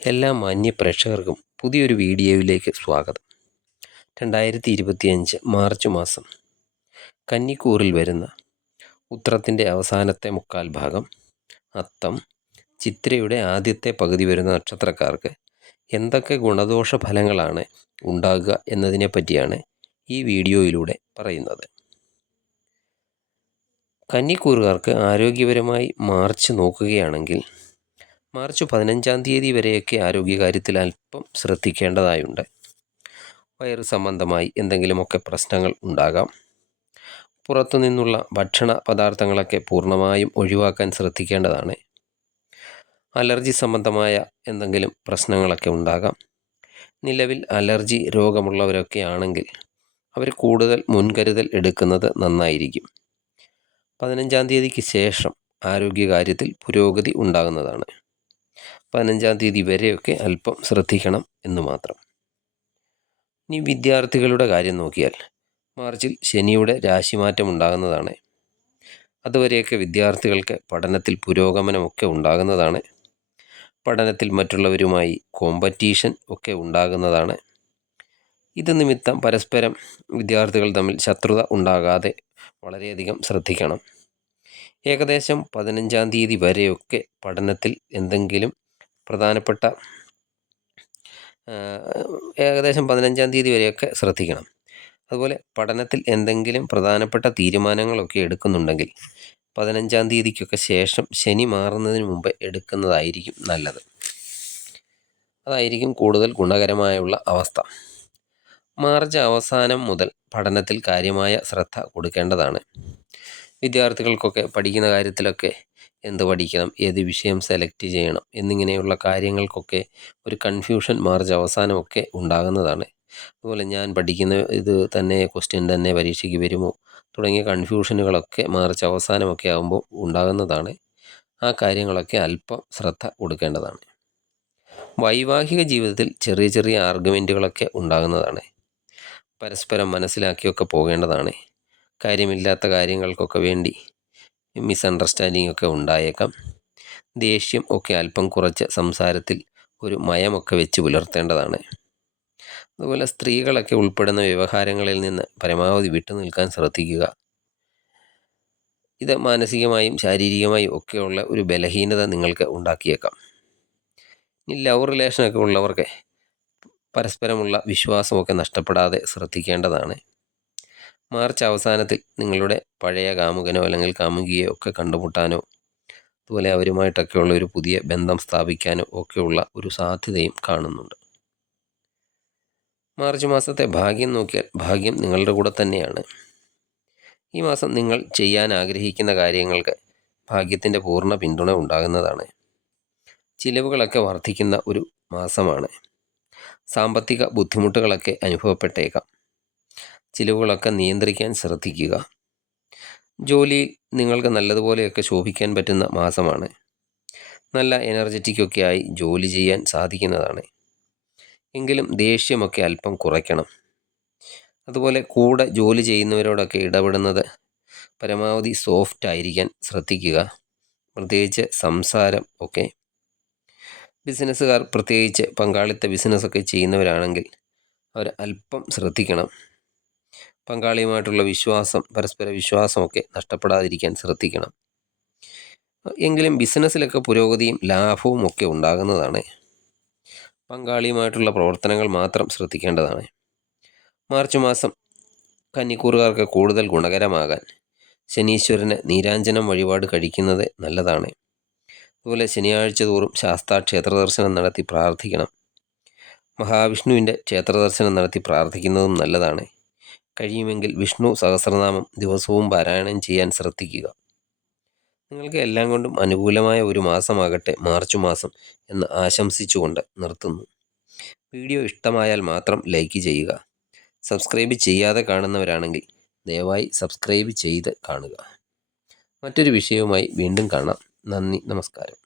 എല്ലാ മാന്യ പ്രേക്ഷകർക്കും പുതിയൊരു വീഡിയോയിലേക്ക് സ്വാഗതം. രണ്ടായിരത്തി ഇരുപത്തിയഞ്ച് മാർച്ച് മാസം. കന്നിക്കൂറിൽ വരുന്ന ഉത്രത്തിന്റെ അവസാനത്തെ മുക്കാൽ ഭാഗം അത്തം ചിത്രയുടെ ആദ്യത്തെ പകുതി വരുന്ന നക്ഷത്രക്കാർക്ക് എന്തൊക്കെ ഗുണദോഷ ഫലങ്ങളാണ് ഉണ്ടാകുക എന്നതിനെ പറ്റിയാണ് ഈ വീഡിയോയിലൂടെ പറയുന്നത്. കന്നിക്കൂറുകാർക്ക് ആരോഗ്യപരമായി മാർച്ച് നോക്കുകയാണെങ്കിൽ മാർച്ച് പതിനഞ്ചാം തീയതി വരെയൊക്കെ ആരോഗ്യകാര്യത്തിൽ അല്പം ശ്രദ്ധിക്കേണ്ടതായുണ്ട്. വയറ് സംബന്ധമായി എന്തെങ്കിലുമൊക്കെ പ്രശ്നങ്ങൾ ഉണ്ടാകാം. പുറത്തു നിന്നുള്ള ഭക്ഷണ പദാർത്ഥങ്ങളൊക്കെ പൂർണമായും ഒഴിവാക്കാൻ ശ്രദ്ധിക്കേണ്ടതാണ്. അലർജി സംബന്ധമായ എന്തെങ്കിലും പ്രശ്നങ്ങളൊക്കെ ഉണ്ടാകാം. നിലവിൽ അലർജി രോഗമുള്ളവരൊക്കെ ആണെങ്കിൽ അവർ കൂടുതൽ മുൻകരുതൽ എടുക്കുന്നത് നന്നായിരിക്കും. പതിനഞ്ചാം തീയതിക്ക് ശേഷം ആരോഗ്യകാര്യത്തിൽ പുരോഗതി ഉണ്ടാകുന്നതാണ്. പതിനഞ്ചാം തീയതി വരെയൊക്കെ അല്പം ശ്രദ്ധിക്കണം എന്ന് മാത്രം. ഇനി വിദ്യാർത്ഥികളുടെ കാര്യം നോക്കിയാൽ മാർച്ചിൽ ശനിയുടെ രാശിമാറ്റം ഉണ്ടാകുന്നതാണ്. അതുവരെയൊക്കെ വിദ്യാർത്ഥികൾക്ക് പഠനത്തിൽ പുരോഗമനമൊക്കെ ഉണ്ടാകുന്നതാണ്. പഠനത്തിൽ മറ്റുള്ളവരുമായി കോമ്പറ്റീഷൻ ഒക്കെ ഉണ്ടാകുന്നതാണ്. ഇത് നിമിത്തം പരസ്പരം വിദ്യാർത്ഥികൾ തമ്മിൽ ശത്രുത ഉണ്ടാകാതെ വളരെയധികം ശ്രദ്ധിക്കണം. ഏകദേശം പതിനഞ്ചാം തീയതി വരെയൊക്കെ പഠനത്തിൽ എന്തെങ്കിലും പ്രധാനപ്പെട്ട ഏകദേശം പതിനഞ്ചാം തീയതി വരെയൊക്കെ ശ്രദ്ധിക്കണം. അതുപോലെ പഠനത്തിൽ എന്തെങ്കിലും പ്രധാനപ്പെട്ട തീരുമാനങ്ങളൊക്കെ എടുക്കുന്നുണ്ടെങ്കിൽ പതിനഞ്ചാം തീയതിക്കൊക്കെ ശേഷം ശനി മാറുന്നതിന് മുമ്പ് എടുക്കുന്നതായിരിക്കും നല്ലത്. അതായിരിക്കും കൂടുതൽ ഗുണകരമായുള്ള അവസ്ഥ. മാർച്ച് അവസാനം മുതൽ പഠനത്തിൽ കാര്യമായ ശ്രദ്ധ കൊടുക്കേണ്ടതാണ്. വിദ്യാർത്ഥികൾക്കൊക്കെ പഠിക്കുന്ന കാര്യത്തിലൊക്കെ എന്ത് പഠിക്കണം ഏത് വിഷയം സെലക്ട് ചെയ്യണം എന്നിങ്ങനെയുള്ള കാര്യങ്ങൾക്കൊക്കെ ഒരു കൺഫ്യൂഷൻ മാർജ് അവസാനമൊക്കെ ഉണ്ടാകുന്നതാണ്. അതുപോലെ ഞാൻ പഠിക്കുന്ന ഇത് തന്നെ ക്വസ്റ്റ്യൻ തന്നെ പരീക്ഷയ്ക്ക് വരുമോ തുടങ്ങിയ കൺഫ്യൂഷനുകളൊക്കെ മാർച്ച് അവസാനമൊക്കെ ആകുമ്പോൾ ഉണ്ടാകുന്നതാണ്. ആ കാര്യങ്ങളൊക്കെ അല്പം ശ്രദ്ധ കൊടുക്കേണ്ടതാണ്. വൈവാഹിക ജീവിതത്തിൽ ചെറിയ ചെറിയ ആർഗ്യുമെന്റുകളൊക്കെ ഉണ്ടാകുന്നതാണ്. പരസ്പരം മനസ്സിലാക്കിയൊക്കെ പോകേണ്ടതാണ്. കാര്യമില്ലാത്ത കാര്യങ്ങൾക്കൊക്കെ വേണ്ടി മിസ്അണ്ടർസ്റ്റാൻഡിംഗ് ഒക്കെ ഉണ്ടായേക്കാം. ദേഷ്യം ഒക്കെ അല്പം കുറച്ച് സംസാരത്തിൽ ഒരു മയമൊക്കെ വെച്ച് പുലർത്തേണ്ടതാണ്. അതുപോലെ സ്ത്രീകളൊക്കെ ഉൾപ്പെടുന്ന വ്യവഹാരങ്ങളിൽ നിന്ന് പരമാവധി വിട്ടു നിൽക്കാൻ ശ്രദ്ധിക്കുക. ഇത് മാനസികമായും ശാരീരികമായും ഒക്കെയുള്ള ഒരു ബലഹീനത നിങ്ങൾക്ക് ഉണ്ടാക്കിയേക്കാം. ഇനി ലവ് റിലേഷനൊക്കെ ഉള്ളവർക്ക് പരസ്പരമുള്ള വിശ്വാസമൊക്കെ നഷ്ടപ്പെടാതെ ശ്രദ്ധിക്കേണ്ടതാണ്. മാർച്ച് അവസാനത്തിൽ നിങ്ങളുടെ പഴയ കാമുകനോ അല്ലെങ്കിൽ കാമുകിയോ ഒക്കെ കണ്ടുമുട്ടാനോ അതുപോലെ അവരുമായിട്ടൊക്കെയുള്ള ഒരു പുതിയ ബന്ധം സ്ഥാപിക്കാനോ ഒക്കെയുള്ള ഒരു സാധ്യതയും കാണുന്നുണ്ട്. മാർച്ച് മാസത്തെ ഭാഗ്യം നോക്കിയാൽ ഭാഗ്യം നിങ്ങളുടെ കൂടെ തന്നെയാണ്. ഈ മാസം നിങ്ങൾ ചെയ്യാൻ ആഗ്രഹിക്കുന്ന കാര്യങ്ങൾക്ക് ഭാഗ്യത്തിന്റെ പൂർണ പിന്തുണ ഉണ്ടാകുന്നതാണ്. ചിലവുകളൊക്കെ വർദ്ധിക്കുന്ന ഒരു മാസമാണ്. സാമ്പത്തിക ബുദ്ധിമുട്ടുകളൊക്കെ അനുഭവപ്പെട്ടേക്കാം. ചിലവുകളൊക്കെ നിയന്ത്രിക്കാൻ ശ്രദ്ധിക്കുക. ജോലി നിങ്ങൾക്ക് നല്ലതുപോലെയൊക്കെ ശോഭിക്കാൻ പറ്റുന്ന മാസമാണ്. നല്ല എനർജറ്റിക്കൊക്കെ ആയി ജോലി ചെയ്യാൻ സാധിക്കുന്നതാണ്. എങ്കിലും ദേഷ്യമൊക്കെ അല്പം കുറയ്ക്കണം. അതുപോലെ കൂടെ ജോലി ചെയ്യുന്നവരോടൊക്കെ ഇടപെടുന്നത് പരമാവധി സോഫ്റ്റ് ആയിരിക്കാൻ ശ്രദ്ധിക്കുക. പ്രത്യേകിച്ച് സംസാരം ഒക്കെ. ബിസിനസ്സുകാർ പ്രത്യേകിച്ച് പങ്കാളിത്ത ബിസിനസ്സൊക്കെ ചെയ്യുന്നവരാണെങ്കിൽ അവർ അല്പം ശ്രദ്ധിക്കണം. പങ്കാളിയുമായിട്ടുള്ള വിശ്വാസം പരസ്പര വിശ്വാസമൊക്കെ നഷ്ടപ്പെടാതിരിക്കാൻ ശ്രദ്ധിക്കണം. എങ്കിലും ബിസിനസ്സിലൊക്കെ പുരോഗതിയും ലാഭവും ഒക്കെ ഉണ്ടാകുന്നതാണ്. പങ്കാളിയുമായിട്ടുള്ള പ്രവർത്തനങ്ങൾ മാത്രം ശ്രദ്ധിക്കേണ്ടതാണ്. മാർച്ച് മാസം കന്നിക്കൂറുകാർക്ക് കൂടുതൽ ഗുണകരമാകാൻ ശനീശ്വരന് നീരാഞ്ജനം വഴിപാട് കഴിക്കുന്നത് നല്ലതാണ്. അതുപോലെ ശനിയാഴ്ച തോറും ശാസ്താ ക്ഷേത്ര ദർശനം നടത്തി പ്രാർത്ഥിക്കണം. മഹാവിഷ്ണുവിന്റെ ക്ഷേത്ര ദർശനം നടത്തി പ്രാർത്ഥിക്കുന്നതും നല്ലതാണ്. കഴിയുമെങ്കിൽ വിഷ്ണു സഹസ്രനാമം ദിവസവും പാരായണം ചെയ്യാൻ ശ്രദ്ധിക്കുക. നിങ്ങൾക്ക് എല്ലാം കൊണ്ടും അനുകൂലമായ ഒരു മാസമാകട്ടെ മാർച്ച് മാസം എന്ന് ആശംസിച്ചുകൊണ്ട് നിർത്തുന്നു. വീഡിയോ ഇഷ്ടമായാൽ മാത്രം ലൈക്ക് ചെയ്യുക. സബ്സ്ക്രൈബ് ചെയ്യാതെ കാണുന്നവരാണെങ്കിൽ ദയവായി സബ്സ്ക്രൈബ് ചെയ്ത് കാണുക. മറ്റൊരു വിഷയവുമായി വീണ്ടും കാണാം. നന്ദി നമസ്കാരം.